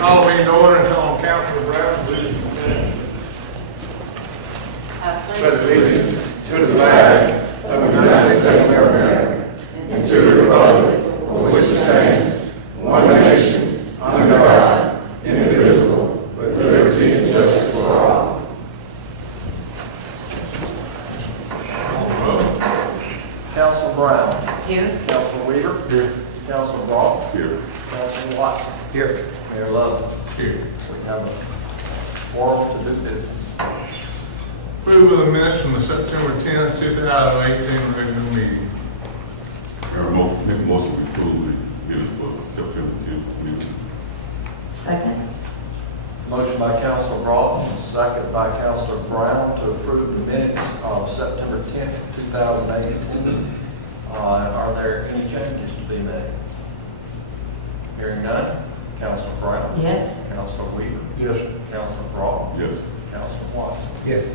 All being in order and on Councilor Brown. Pledge allegiance to the flag of the United States of America and to the republic for which it stands, one nation, under God, indivisible, with liberty and justice for all. Councilor Brown. Here. Councilor Weaver. Here. Councilor Barton. Here. Councilor Watson. Here. Mayor Love. Here. We have a quorum to do business. Approval of the minutes from the September 10th, 2018 regular meeting. Make a motion to approve the minutes for September 10th meeting. Second. Motion by Councilor Broughton, second by Councilor Brown to approve the minutes of September 10th, 2018. Are there any changes to be made? Hearing none. Councilor Brown. Yes. Councilor Weaver. Yes. Councilor Broughton. Yes. Councilor Watson. Yes.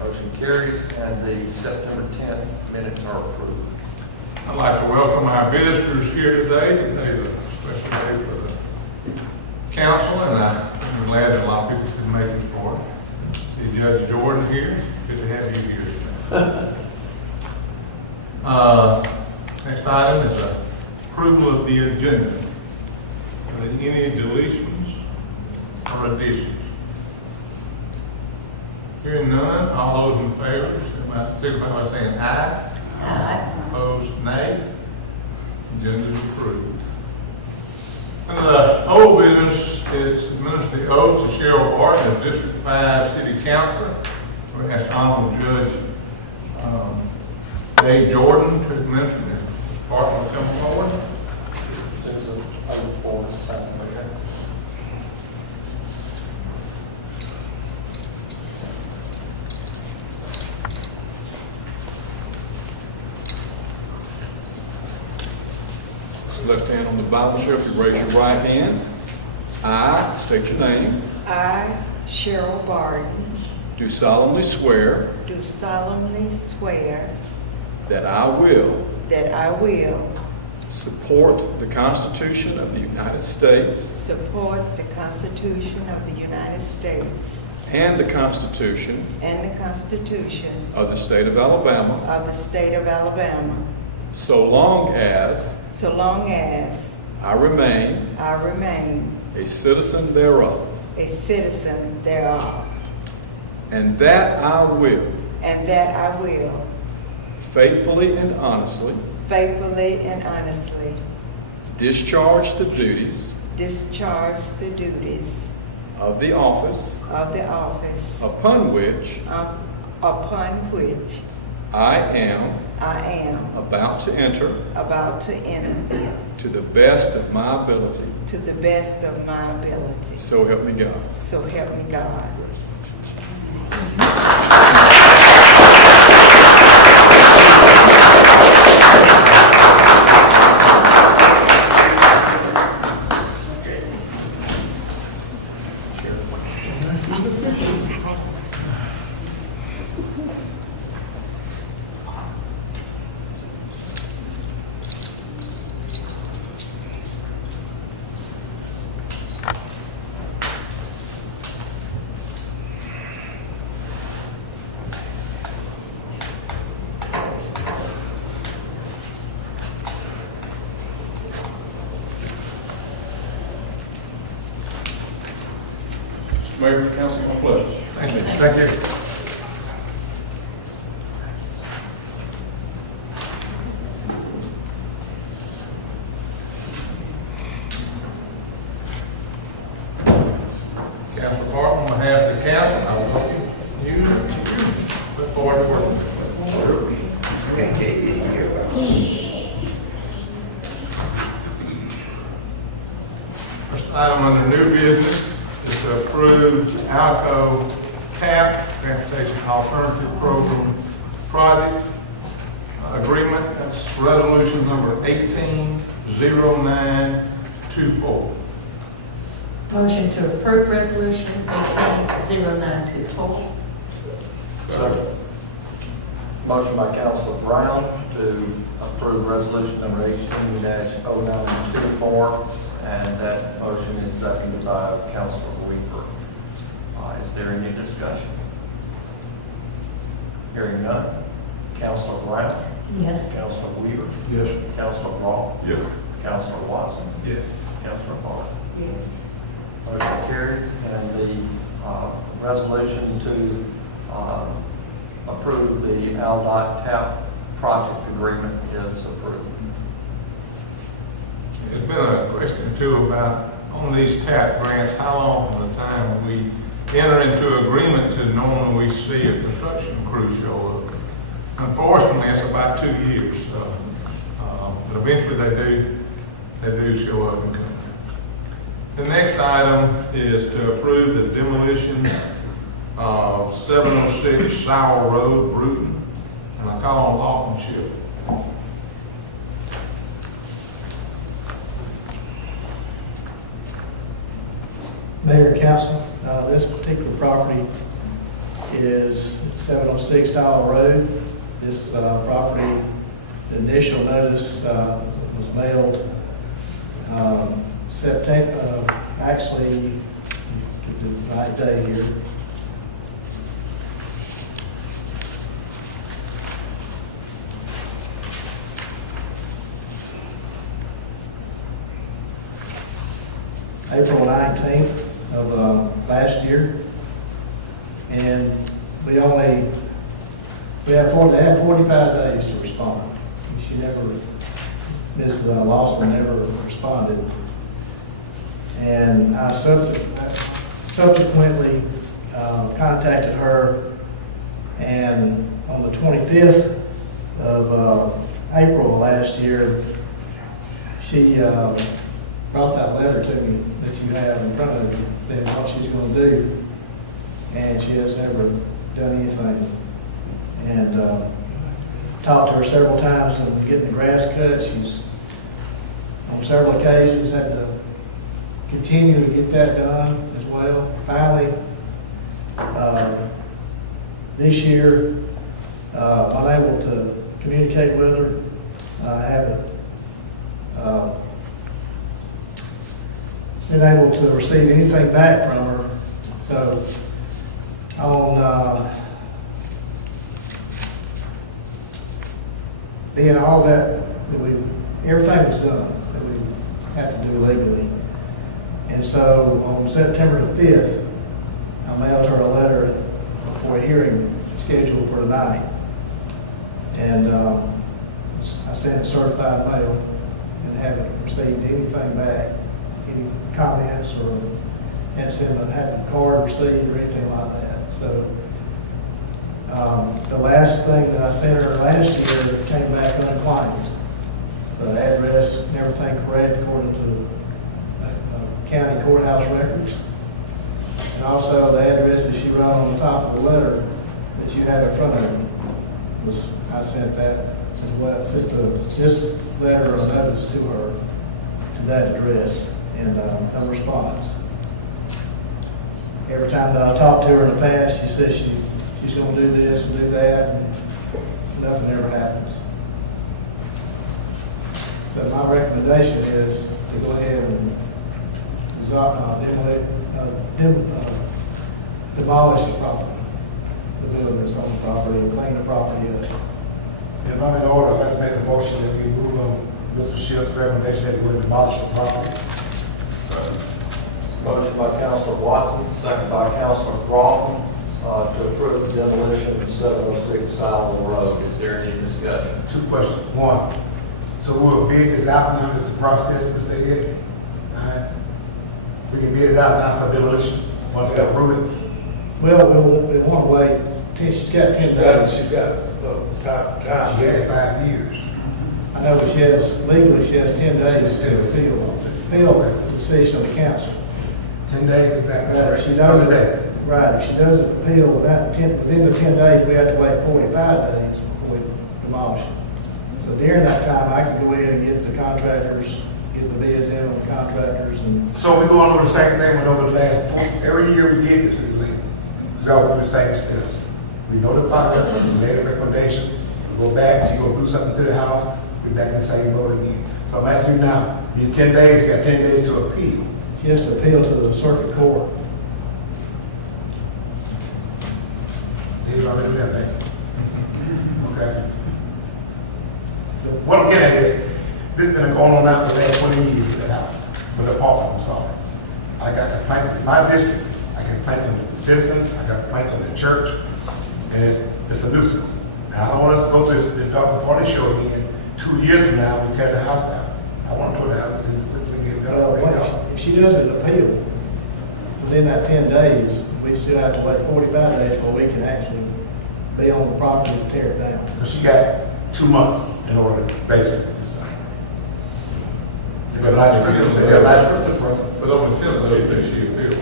Motion carries, and the September 10th minutes are approved. I'd like to welcome our visitors here today. Today's a special day for the council, and I'm glad that a lot of people can make it for it. See Judge Jordan here. Good to have you here. Next item is approval of the agenda. Are there any deletions or additions? Hearing none, all those in favor, signify by saying aye. Aye. Opposed, nay. Agenda is approved. And the old business is administer the oath to Cheryl Barton, as District 5 City Councilor. We ask Honorable Judge Dave Jordan to administer this. Ms. Barton will come forward. There's a other form to sign. Okay. Left hand on the Bible shelf, you raise your right hand. I state your name. I, Cheryl Barton, Do solemnly swear do solemnly swear that I will that I will support the Constitution of the United States support the Constitution of the United States and the Constitution and the Constitution of the State of Alabama, of the State of Alabama, so long as I remain a citizen thereof, a citizen thereof, and that I will faithfully and honestly discharge the duties discharge the duties of the office of the office upon which upon which I am I am about to enter about to enter to the best of my ability. to the best of my ability. So help me God. So help me God. Mayor, Council, my pleasure. Thank you. Thank you. Councilor Barton, on behalf of the council, I welcome you. Look forward to working with you. First item under new business is to approve Alco TAP, Transportation Alternative Program Project Agreement. That's resolution number 180924. Motion to approve resolution 180924. Second. Motion by Councilor Brown to approve resolution number 18-0924, and that motion is seconded by Councilor Weaver. Is there any discussion? Hearing none. Councilor Brown? Yes. Councilor Weaver? Yes. Councilor Broughton? Yes. Councilor Watson? Yes. Councilor Barton? Yes. Motion carries, and the resolution to approve the ALDOT TAP project agreement is approved. There's been a question too about, on these TAP grants, how long from the time we enter into agreement to normally we see a construction crew show up? Unfortunately, it's about 2 years, but eventually they do show up and come. The next item is to approve the demolition of 706 Sowell Road, Brewton, and I call on Lawton Cheryl. Mayor and Council, this particular property is 706 Sowell Road. This property, the initial notice was mailed September, actually, get the right day here. April 19th of last year. And they had 45 days to respond. Mrs. Lawson never responded. And I subsequently contacted her, and on the 25th of April last year, she brought that letter to me that you have in front of you, saying what she's going to do, and she has never done anything. And talked to her several times on getting the grass cut. She's on several occasions had to continue to get that done as well. Finally, this year, I'm able to communicate with her. I haven't been able to receive anything back from her. So on being all that everything was done that we have to do legally. And so on September the 5th, I mailed her a letter for a hearing scheduled for tonight. And I sent certified mail and haven't received anything back, any comments, or haven't sent a happy card received or anything like that. So the last thing that I sent her last year came back unclaimed. The address and everything correct according to county courthouse records. And also the address that she wrote on the top of the letter that you have in front of you I sent that as well. Sent this letter of notice to her to that address, and no response. Every time that I talked to her in the past, she says she's going to do this and do that, and nothing ever happens. So my recommendation is to go ahead and demolish the property, the buildings on the property, and clean the property up. If I'm in order, I'd like to make a motion that we move on Mr. Shields' recommendation that we demolish the property. Motion by Councilor Watson, second by Councilor Broughton, to approve the demolition of 706 Sowell Road. Is there any discussion? Two questions. One, so we'll bid this out now, this process, Mr. Ed? All right. We can bid it out now for demolition, once we approve it. Well, we want to wait till she's got 10 days. She's got time. She had 5 years. I know legally she has 10 days to appeal the decision of the council. 10 days exactly. Right, if she doesn't, right, if she doesn't appeal within the 10 days, we have to wait 45 days before we demolish it. So during that time, I can go in and get the contractors, get the bids in on the contractors, and So we're going over the same thing we over the last, every year we did this, we go over the same steps. We notify her, we made a recommendation, we go back, she go do something to the house, we back in the same boat again. So I'm asking you now, these 10 days, you got 10 days to appeal. She has to appeal to the circuit court. He's already done that. Okay. What I'm getting at is, this has been going on now for the last 20 years in that house, with the apartment, I'm sorry. I got complaints in my district, I got complaints from the citizens, I got complaints from the church, and it's a nuisance. Now, I don't want us to go to the Dr. Party show again, 2 years from now, we tear the house down. I want to put it out, we get it Well, done. if she doesn't appeal within that 10 days, we still have to wait 45 days before we can actually be on the property to tear it down. So she got 2 months in order, basically. They got a lot of scripture for us. But on the 10th, they think she appealed.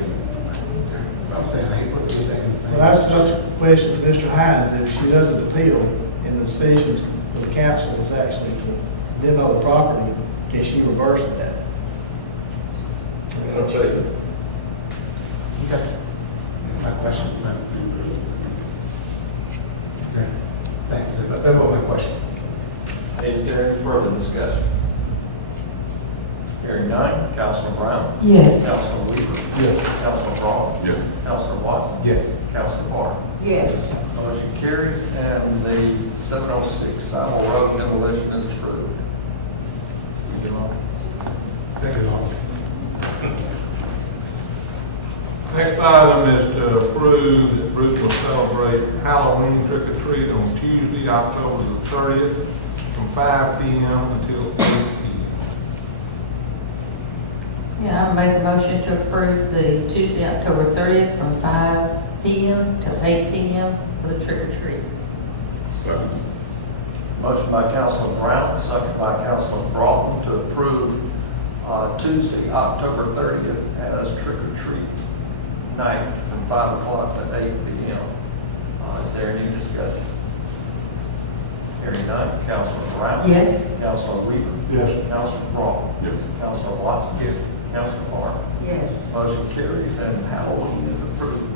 I'm saying, they put everything in the same. Well, that's a question for Mr. Hines. If she doesn't appeal and the decisions of the council was actually to demo the property, can she reverse that? Okay. Okay. That's my question. Okay. Thanks. That was my question. Is there any further discussion? Hearing none, Councilor Brown? Yes. Councilor Weaver? Yes. Councilor Broughton? Yes. Councilor Watson? Yes. Councilor Barton? Yes. Motion carries, and the 706 Sowell Road demolition is approved. Thank you, Lord. Next item is to approve that Brewton will celebrate Halloween trick or treat on Tuesday, October the 30th, from 5 p.m. until 8 p.m. Yeah, I make a motion to approve the Tuesday, October 30th from 5 p.m. till 8 p.m. for the trick or treat. Second. Motion by Councilor Brown, second by Councilor Broughton to approve Tuesday, October 30th as trick or treat night from 5 o'clock to 8 p.m. Is there any discussion? Hearing none, Councilor Brown? Yes. Councilor Weaver? Yes. Councilor Broughton? Yes. Councilor Watson? Yes. Councilor Barton? Yes. Motion carries, and Halloween is approved.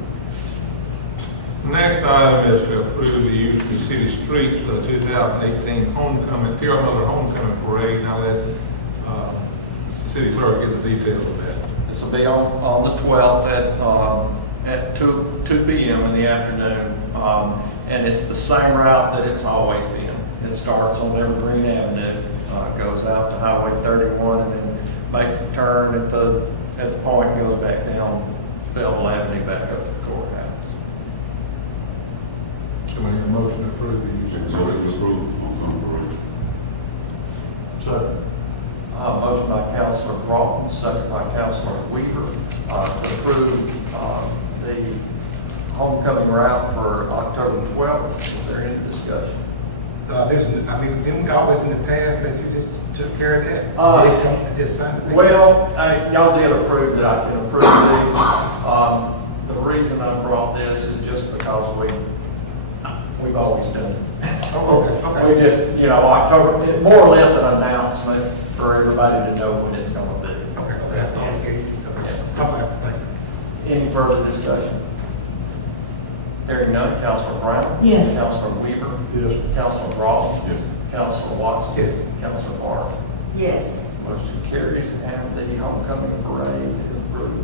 Next item is to approve the use of the city streets for the 2018 homecoming, Tier Mother Homecoming Parade. Now let the city clerk get the details of that. This will be on the 12th at 2 p.m. in the afternoon. And it's the same route that it's always been. It starts on Evergreen Avenue, goes out to Highway 31, and then makes the turn at the point and goes back down Belleville Avenue back up to the courthouse. Can we have a motion to approve the use of the Motion to streets? approve homecoming parade. So, Motion by Councilor Broughton, second by Councilor Weaver, to approve the homecoming route for October 12th. Is there any discussion? Didn't we always in the past that you just took care of that? Uh, They just signed the thing? Well, y'all did approve that I can approve these. The reason I brought this is just because we've always done it. Oh, okay. We just, October, more or less an announcement for everybody to know when it's going to be. Okay. I thought we gave you stuff. Yeah. Okay, thank you. Any further discussion? Hearing none, Councilor Brown? Yes. Councilor Weaver? Yes. Councilor Broughton? Yes. Councilor Watson? Yes. Councilor Barton? Yes. Motion carries, and the homecoming parade is approved.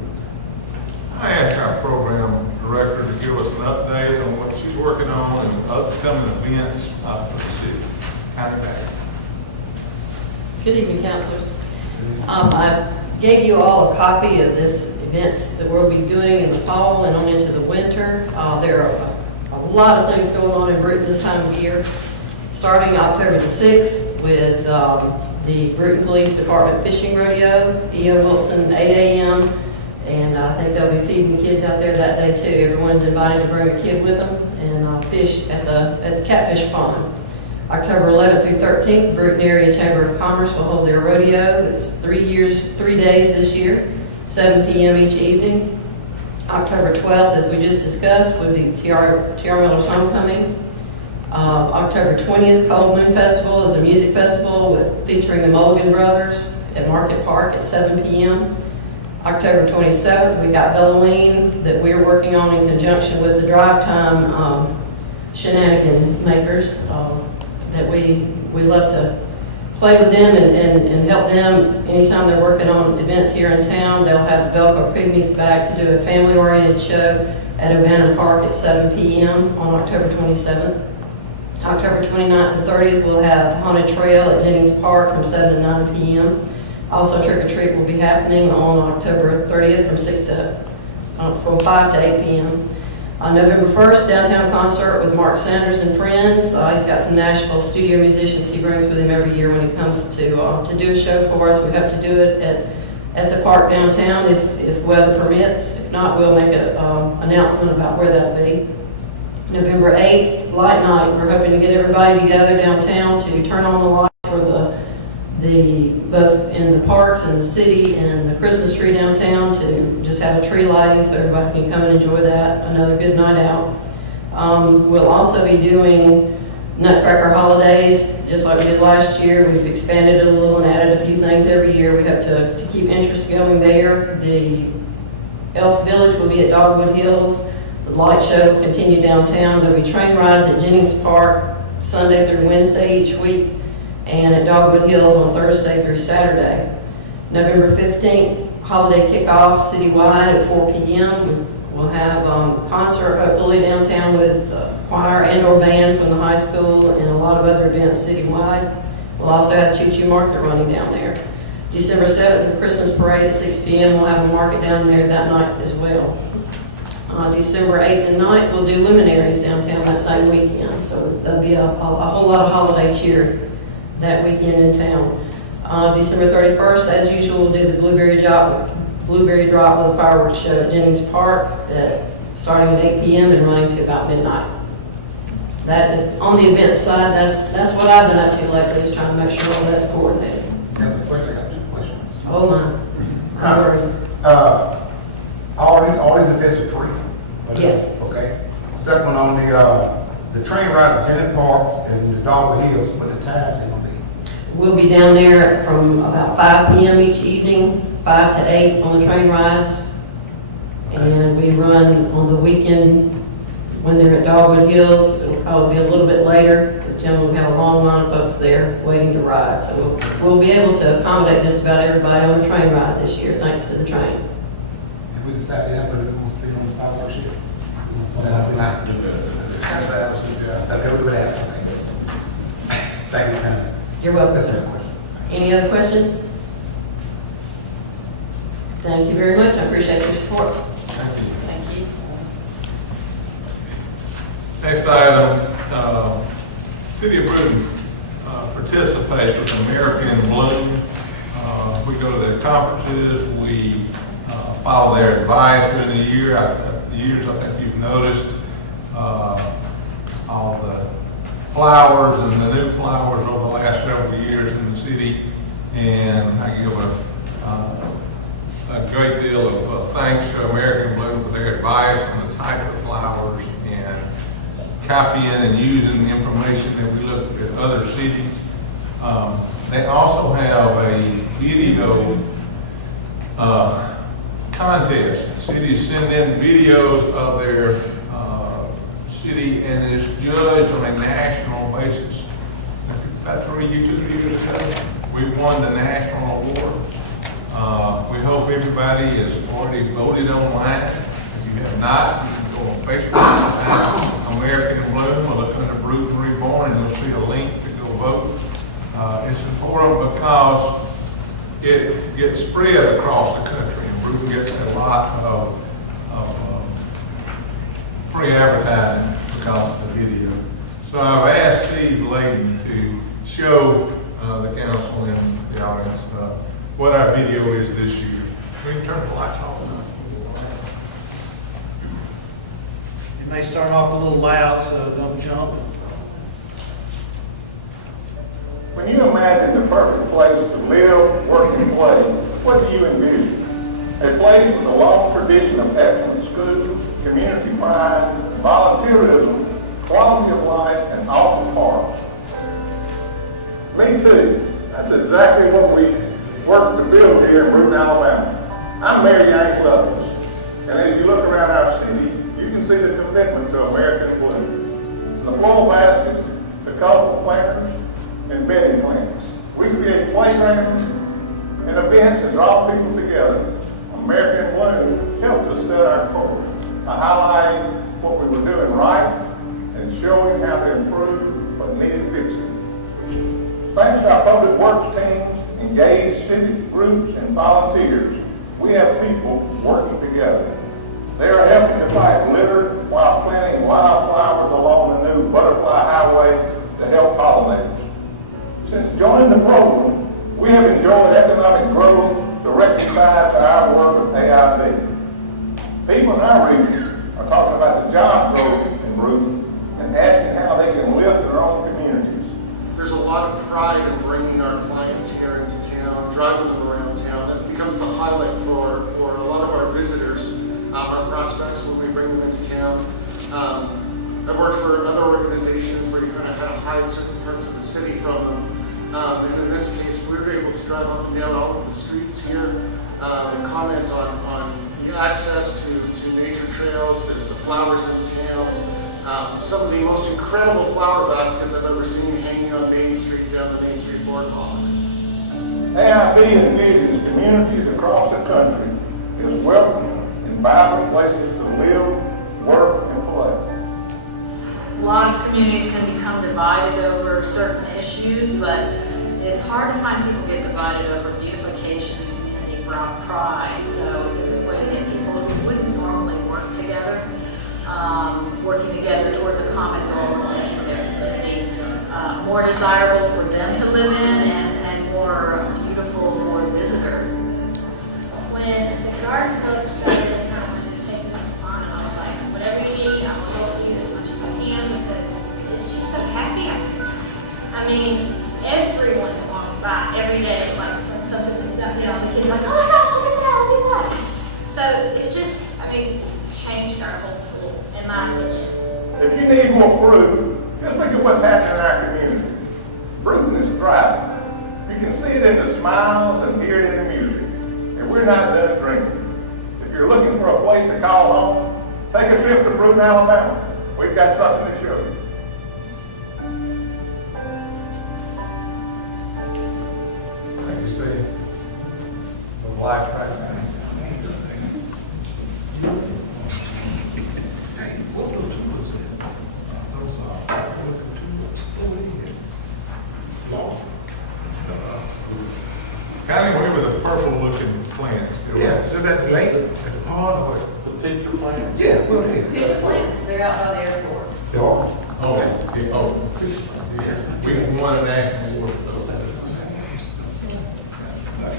I asked our program director to give us an update on what she's working on and upcoming events for the city. County Baggett. Good evening, councilors. I gave you all a copy of this events that we'll be doing in the fall and on into the winter. There are a lot of things going on in Brewton this time of year. Starting October the 6th with the Brewton Police Department Fishing Rodeo, E.O. Wilson, 8 a.m. And I think they'll be feeding kids out there that day too. Everyone's invited to bring a kid with them and fish at the Catfish Pond. October 11th through 13th, the Brewton Area Chamber of Commerce will hold their rodeo. It's 3 days this year, 7 p.m. each evening. October 12th, as we just discussed, would be T.R. Miller's Homecoming. October 20th, Cold Moon Festival is a music festival featuring the Mulligan Brothers at Market Park at 7 p.m. October 27th, we got Halloween that we're working on in conjunction with the Drive Time shenanigan makers that we love to play with them and help them anytime they're working on events here in town. They'll have the Velcro Pygmies back to do a family-oriented show at Urbana Park at 7 p.m. on October 27th. October 29th and 30th, we'll have Haunted Trail at Jennings Park from 7 to 9 p.m. Also, Trick or Treat will be happening on October 30th from 5 to 8 p.m. On November 1st, downtown concert with Mark Sanders and friends. He's got some Nashville studio musicians he brings with him every year when he comes to do a show for us. We hope to do it at the park downtown if weather permits. If not, we'll make an announcement about where that'll be. November 8th, light night. We're hoping to get everybody together downtown to turn on the lights for the both in the parks and the city and the Christmas tree downtown, to just have a tree lighting so everybody can come and enjoy that. Another good night out. We'll also be doing Nutcracker holidays, just like we did last year. We've expanded it a little and added a few things every year. We hope to keep interest going there. The Elf Village will be at Dogwood Hills. The light show will continue downtown. There'll be train rides at Jennings Park Sunday through Wednesday each week, and at Dogwood Hills on Thursday through Saturday. November 15th, holiday kickoff citywide at 4 p.m. We'll have a concert hopefully downtown with choir and or band from the high school and a lot of other events citywide. We'll also have Choo Choo Market running down there. December 7th, the Christmas parade at 6 p.m. We'll have a market down there that night as well. December 8th and 9th, we'll do luminaries downtown that same weekend. So there'll be a whole lot of holiday cheer that weekend in town. December 31st, as usual, we'll do the Blueberry Drop with a fireworks show at Jennings Park starting at 8 p.m. and running to about midnight. That, on the event side, that's what I've been up to lately, is trying to make sure all that's coordinated. That's a question, I got two questions. Oh my. I'm worried. All these events are free? Yes. Okay. Second one on the train ride at Jennings Parks and the Dogwood Hills, what the times they gonna be? We'll be down there from about 5 p.m. each evening, 5 to 8 on the train rides. And we run on the weekend when they're at Dogwood Hills. It'll probably be a little bit later, because generally we have a long line of folks there waiting to ride. So we'll be able to accommodate just about everybody on the train ride this year, thanks to the train. And we decided that's what we're gonna spend on the fireworks show? Thank you, Connie. You're welcome, That's my sir. question. Any other questions? Thank you very much. I appreciate your support. Thank you. Thank you. Next item, City of Brewton participates with American Bloom. We go to their conferences, we follow their advice during the year. I think you've noticed all the flowers and the new flowers over the last several years in the city, and I give a great deal of thanks to American Bloom for their advice on the types of flowers and copying and using the information that we look at other cities. They also have a video contest. Cities send in videos of their city, and it's judged on a national basis. About 2 or 3 years ago, we won the national award. We hope everybody has already voted online. If you have not, you can go on Facebook, American Bloom, or look under Brewton Reborn, and you'll see a link to go vote. It's important because it gets spread across the country, and Brewton gets a lot of free advertising because of the video. So I've asked Steve Layden to show the council and the audience what our video is this year. We can turn the lights off now. It may start off a little loud, so don't jump. When you imagine the perfect place to live, work, and play, what do you envision? A place with a long tradition of excellent schools, community pride, volunteerism, quality of life, and awesome parks. Me too. That's exactly what we work to build here in Brewton, Alabama. I'm Mayor Yanks Lovelace, and as you look around our city, you can see the commitment to American Bloom. The floral baskets, the colorful planters, and bedding plants. We create playgrounds and events that draw people together. American Bloom helped us set our course by highlighting what we were doing right and showing how to improve what needed fixing. Thanks to our public works teams, engaged civic groups, and volunteers, we have people working together. They are helping to fight litter while planting wildflowers along the new Butterfly Highway to help pollinators. Since joining the program, we have enjoyed economic growth directly tied to our work with AIB. People in our region are talking about the job growth in Brewton and asking how they can lift their own communities. There's a lot of pride in bringing our clients here into town, driving them around town. That becomes the highlight for a lot of our visitors, our prospects when we bring them into town. I've worked for other organizations where you kind of had to hide certain parts of the city from them. And in this case, we were able to drive up and down all of the streets here and comment on the access to nature trails, the flowers in town. Some of the most incredible flower baskets I've ever seen hanging on Main Street, down the Main Street boardwalk. AIB engages communities across the country as welcoming and vibrant places to live, work, and play. A lot of communities can become divided over certain issues, but it's hard to find people get divided over beautification, community pride. So it's a good way to get people who wouldn't normally work together, working together towards a common goal of making their community more desirable for them to live in and more beautiful for a visitor. When the garden club started, I wanted to take this on, and I was like, whatever you need, I'm going to help you as much as I can, because it's just so happy. I mean, everyone that walks by every day, it's like something, you know, the kids like, oh my gosh, look at that, look at that. So it's just, I mean, it's changed our whole school, in my opinion. If you need more proof, just look at what's happening in our community. Brewton is thriving. You can see it in the smiles and hear it in the music. And we're not done dreaming. If you're looking for a place to call home, take a trip to Brewton, Alabama. We've got something to show you. Thank you, Steve. The black background. Connie, where were the purple-looking plants? Yeah, is that the lake, at the pond, or what? The teacher plan? Yeah, well, yeah. Future plants, they're out by the airport. They are. Oh, yeah, we won an national award for those.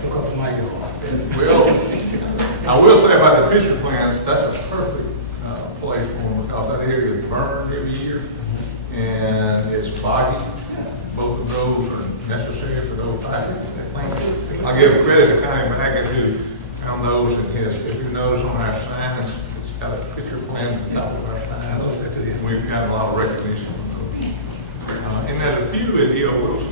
Look up my yard. Well, I will say about the pitcher plants, that's a perfect place for them because that area is burned every year and it's boggy. Both of those are necessary for those plants. I'll give credit to Connie Baggett who found those in his, if you notice on our signs, it's got a picture plan at the top of our signs. We've got a lot of recognition for those. And there's a few at E.O. Wilson.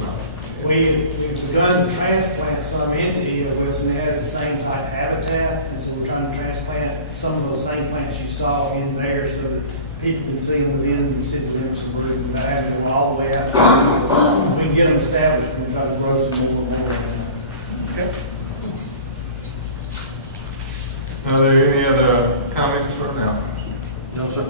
We've begun to transplant some into E.O. Wilson. It has the same type of habitat, and so we're trying to transplant some of those same plants you saw in there so that people can see them within the city limits of Brewton, without having to go all the way out. We can get them established and try to grow some more and more. Okay. Are there any other comments or announcements? No, sir.